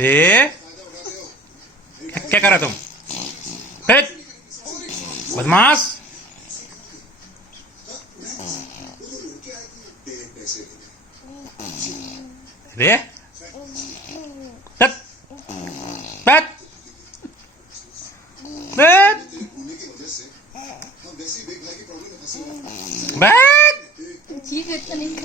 ए क्या करा तुम? बदमाश। रे तत तत तत बैठ। ठीक है, इतना नहीं